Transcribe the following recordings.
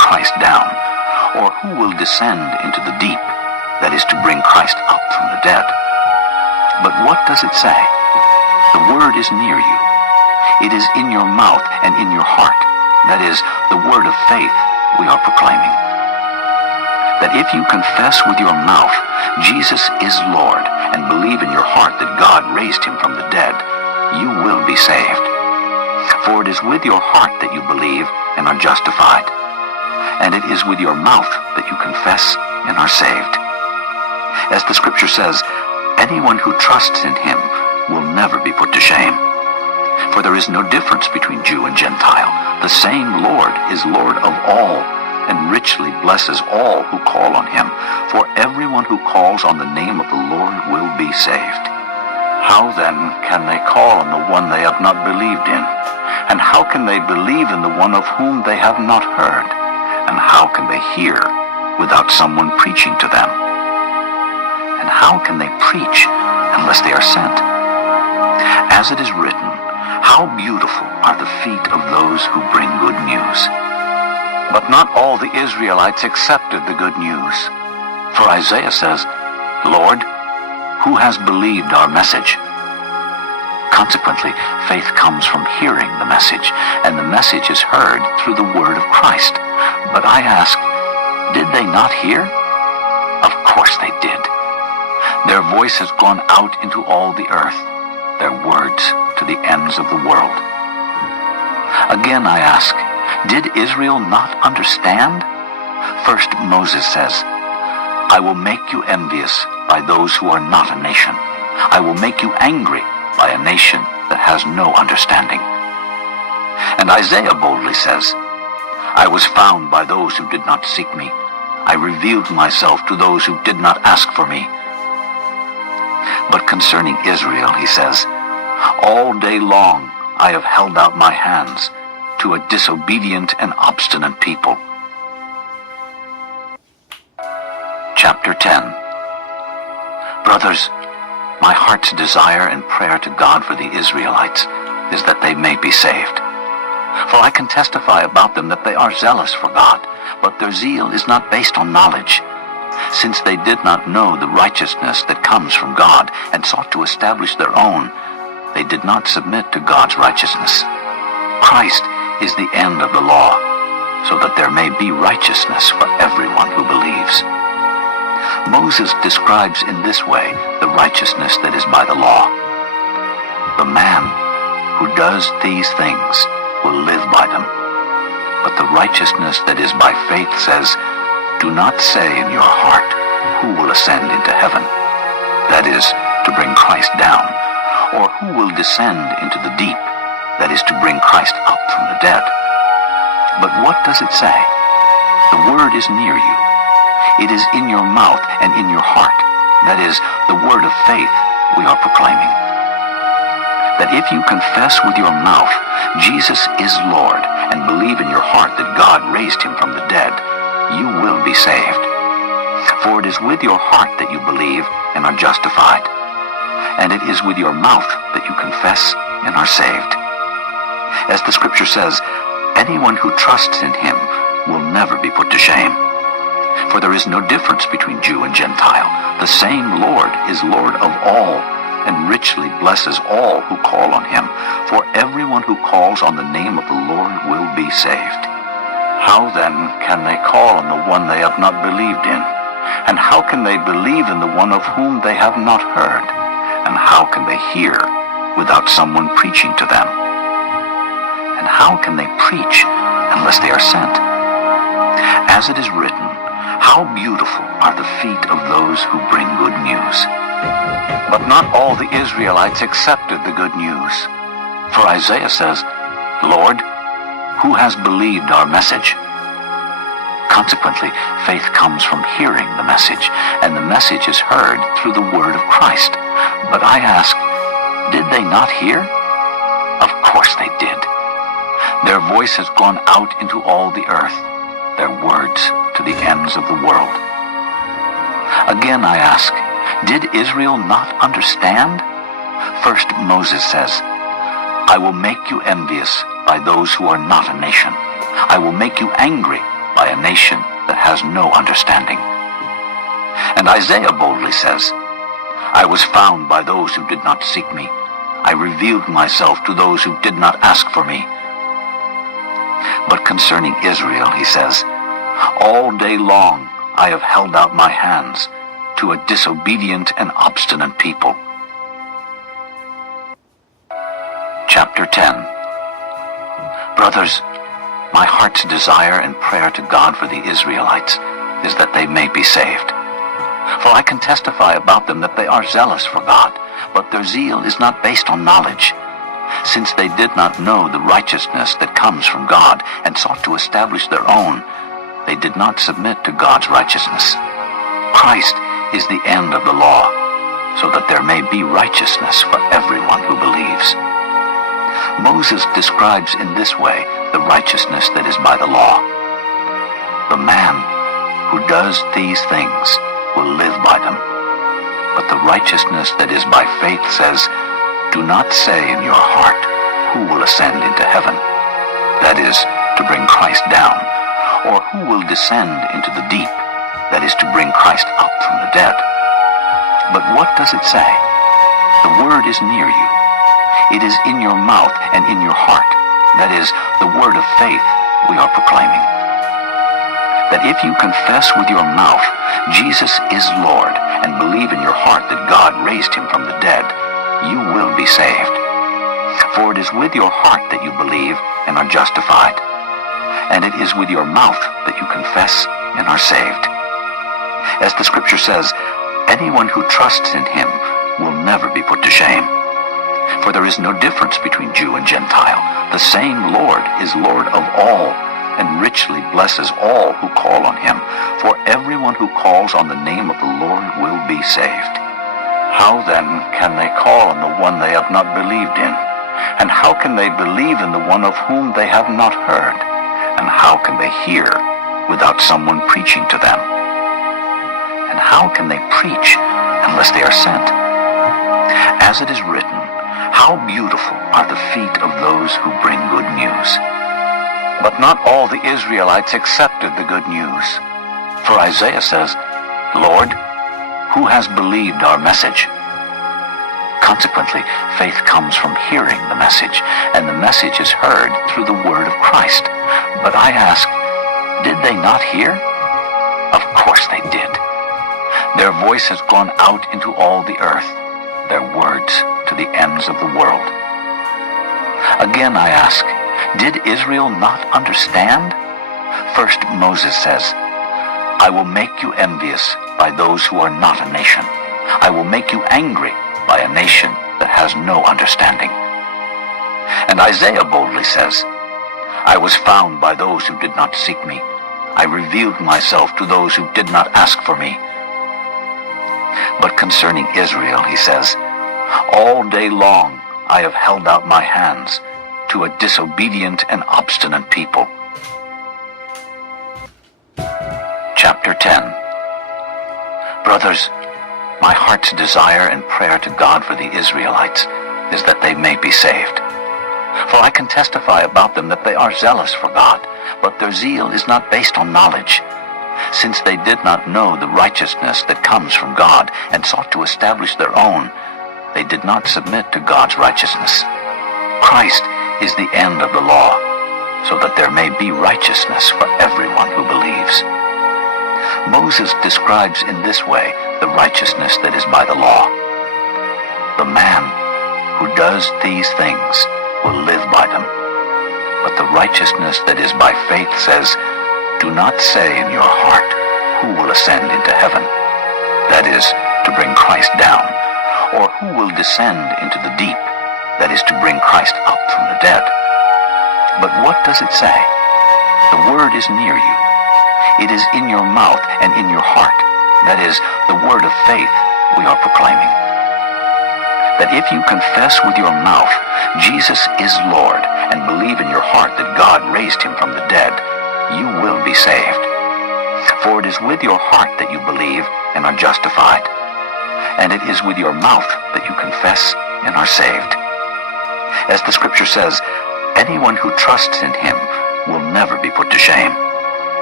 Christ down? Or who will descend into the deep, that is to bring Christ up from the dead? But what does it say? The word is near you. It is in your mouth and in your heart. That is, the word of faith we are proclaiming. That if you confess with your mouth Jesus is Lord and believe in your heart that God raised him from the dead, you will be saved. For it is with your heart that you believe and are justified, and it is with your mouth that you confess and are saved. As the scripture says, anyone who trusts in him will never be put to shame. For there is no difference between Jew and Gentile. The same Lord is Lord of all, and richly blesses all who call on him. For everyone who calls on the name of the Lord will be saved. How then can they call on the one they have not believed in? And how can they believe in the one of whom they have not heard? And how can they hear without someone preaching to them? And how can they preach unless they are sent? As it is written, how beautiful are the feet of those who bring good news. But not all the Israelites accepted the good news. For Isaiah says, Lord, who has believed our message? Consequently, faith comes from hearing the message, and the message is heard through the word of Christ. But I ask, did they not hear? Of course they did. Their voice has gone out into all the earth, their words to the ends of the world. Again I ask, did Israel not understand? First Moses says, I will make you envious by those who are not a nation. I will make you angry by a nation that has no understanding. And Isaiah boldly says, I was found by those who did not seek me. I revealed myself to those who did not ask for me. But concerning Israel, he says, all day long I have held out my hands to a disobedient and obstinate people. Chapter 10. Brothers, my heart's desire and prayer to God for the Israelites is that they may be saved. For I can testify about them that they are zealous for God, but their zeal is not based on knowledge. Since they did not know the righteousness that comes from God and sought to establish their own, they did not submit to God's righteousness. Christ is the end of the law, so that there may be righteousness for everyone who believes. Moses describes in this way the righteousness that is by the law. The man who does these things will live by them. But the righteousness that is by faith says, do not say in your heart, who will ascend into heaven? That is, to bring Christ down. Or who will descend into the deep? That is, to bring Christ up from the dead. But what does it say? The word is near you. It is in your mouth and in your heart. That is, the word of faith we are proclaiming. That if you confess with your mouth Jesus is Lord and believe in your heart that God raised him from the dead, you will be saved. For it is with your heart that you believe and are justified, and it is with your mouth that you confess and are saved. As the scripture says, anyone who trusts in him will never be put to shame. For there is no difference between Jew and Gentile. The same Lord is Lord of all, and richly blesses all who call on him. For everyone who calls on the name of the Lord will be saved. How then can they call on the one they have not believed in? And how can they believe in the one of whom they have not heard? And how can they hear without someone preaching to them? And how can they preach unless they are sent? As it is written, how beautiful are the feet of those who bring good news. But not all the Israelites accepted the good news. For Isaiah says, Lord, who has believed our message? Consequently, faith comes from hearing the message, and the message is heard through the word of Christ. But I ask, did they not hear? Of course they did. Their voice has gone out into all the earth, their words to the ends of the world. Again I ask, did Israel not understand? First Moses says, I will make you envious by those who are not a nation. I will make you angry by by a nation that has no understanding. And Isaiah boldly says, I was found by those who did not seek me. I revealed myself to those who did not ask for me. But concerning Israel, he says, all day long I have held out my hands to a disobedient and obstinate people. Chapter 10. Brothers, my heart's desire and prayer to God for the Israelites is that they may be saved. For I can testify about them that they are zealous for God, but their zeal is not based on knowledge. Since they did not know the righteousness that comes from God and sought to establish their own, they did not submit to God's righteousness. Christ is the end of the law, so that there may be righteousness for everyone who believes. Moses describes in this way the righteousness that is by the law. The man who does these things will live by them. But the righteousness that is by faith says, do not say in your heart, who will ascend into heaven? That is, to bring Christ down. Or who will descend into the deep? That is, to bring Christ up from the dead. But what does it say? The word is near you. It is in your mouth and in your heart. That is, the word of faith we are proclaiming. That if you confess with your mouth Jesus is Lord and believe in your heart that God raised him from the dead, you will be saved. For it is with your heart that you believe and are justified, and it is with your mouth that you confess and are saved. As the scripture says, anyone who trusts in him will never be put to shame. For there is no difference between Jew and Gentile. The same Lord is Lord of all, and richly blesses all who call on him. For everyone who calls on the name of the Lord will be saved. How then can they call on the one they have not believed in? And how can they believe in the one of whom they have not heard? And how can they hear without someone preaching to them? And how can they preach unless they are sent? As it is written, how beautiful are the feet of those who bring good news. But not all the Israelites accepted the good news. For Isaiah says, Lord, who has believed our message? Consequently, faith comes from hearing the message, and the message is heard through the word of Christ. But I ask, did they not hear? Of course they did. Their voice has gone out into all the earth, their words to the ends of the world. Again I ask, did Israel not understand? First Moses says, I will make you envious by those who are not a nation. I will make you angry by a nation that has no understanding. And Isaiah boldly says, I was found by those who did not seek me. I revealed myself to those who did not ask for me. But concerning Israel, he says, all day long I have held out my hands to a disobedient and obstinate people. Chapter 10. Brothers, my heart's desire and prayer to God for the Israelites is that they may be saved. For I can testify about them that they are zealous for God, but their zeal is not based on knowledge. Since they did not know the righteousness that comes from God and sought to establish their own, they did not submit to God's righteousness. Christ is the end of the law, so that there may be righteousness for everyone who believes. Moses describes in this way the righteousness that is by the law. The man who does these things will live by them. But the righteousness that is by faith says, do not say in your heart, who will ascend into heaven? That is, to bring Christ down. Or who will descend into the deep? That is, to bring Christ up from the dead. But what does it say? The word is near you. It is in your mouth and in your heart. That is, the word of faith we are proclaiming. That if you confess with your mouth Jesus is Lord and believe in your heart that God raised him from the dead, you will be saved. For it is with your heart that you believe and are justified, and it is with your mouth that you confess and are saved. As the scripture says, anyone who trusts in him will never be put to shame.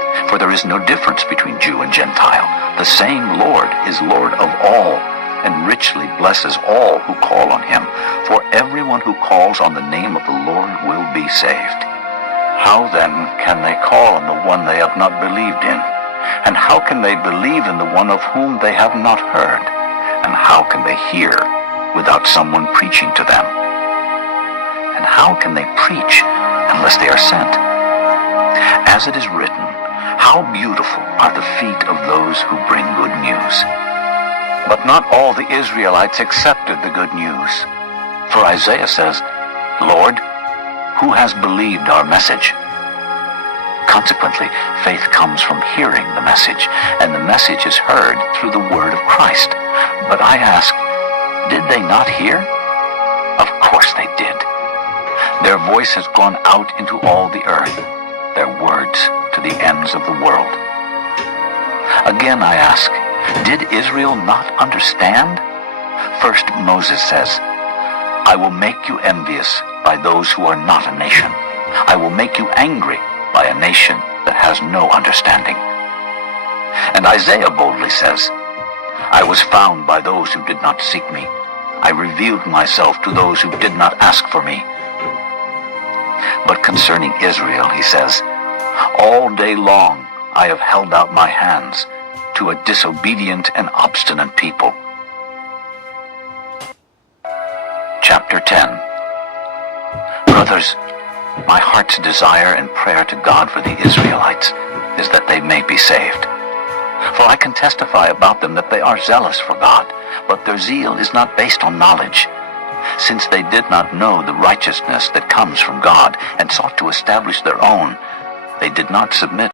For there is no difference between Jew and Gentile. The same Lord is Lord of all, and richly blesses all who call on him. For everyone who calls on the name of the Lord will be saved. How then can they call on the one they have not believed in? And how can they believe in the one of whom they have not heard? And how can they hear without someone preaching to them? And how can they preach unless they are sent? As it is written, how beautiful are the feet of those who bring good news. But not all the Israelites accepted the good news. For Isaiah says, Lord, who has believed our message? Consequently, faith comes from hearing the message, and the message is heard through the word of Christ. But I ask, did they not hear? Of course they did. Their voice has gone out into all the earth, their words to the ends of the world. Again I ask, did Israel not understand? First Moses says, I will make you envious by those who are not a nation. I will make you angry by a nation that has no understanding. And Isaiah boldly says, I was found by those who did not seek me. I revealed myself to those who did not ask for me. But concerning Israel, he says, all day long I have held out my hands to a disobedient and obstinate people. Chapter 10. Brothers, my heart's desire and prayer to God for the Israelites is that they may be saved. For I can testify about them that they are zealous for God, but their zeal is not based on knowledge. Since they did not know the righteousness that comes from God and sought to establish their own, they did not submit